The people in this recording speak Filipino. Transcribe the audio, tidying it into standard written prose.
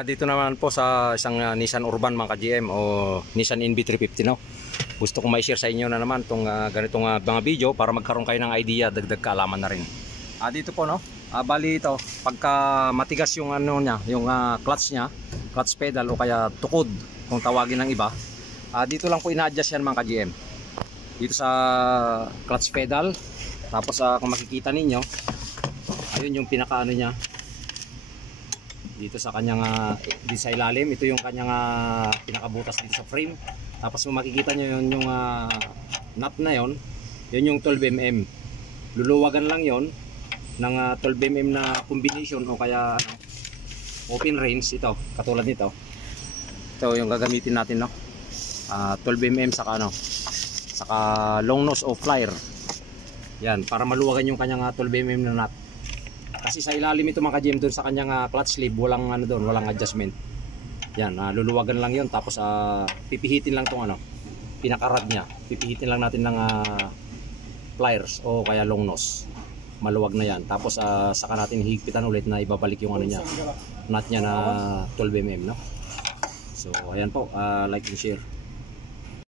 Dito naman po sa isang Nissan Urban mga ka-GM o Nissan NV350, no. Gusto kong ma-share sa inyo na naman tong ganitong mga video para magkaroon kayo ng idea, dagdag kaalaman na rin. Dito po, no. Bali ito, pagka matigas yung ano niya, yung clutch niya, clutch pedal o kaya tukod kung tawagin ng iba. Dito lang po ina-adjust yan mga ka-GM. Dito sa clutch pedal. Tapos kung makikita ninyo, ayun yung pinaka ano niya. Dito sa kanyang dito sa ilalim, ito yung kanyang pinakabutas dito sa frame. Tapos kung makikita nyo yun, yung nut na yon, yun yung 12mm. Luluwagan lang yon ng 12mm na combination o kaya open range. Ito, katulad nito. Ito yung gagamitin natin, no. 12mm saka saka long nose o flyer. Yan, para maluwagan yung kanyang 12mm na nut. Kasi sa ilalim ito mga ka-GM, doon sa kanyang clutch sleeve, walang doon, walang adjustment. Yan, luluwagan lang 'yon, tapos pipihitin lang tong pinaka-rod niya. Pipihitin lang natin ng pliers o kaya long nose. Maluwag na 'yan. Tapos saka natin higpitan ulit na ibabalik yung niya, nut niya na 12mm, no. So ayan po, like and share.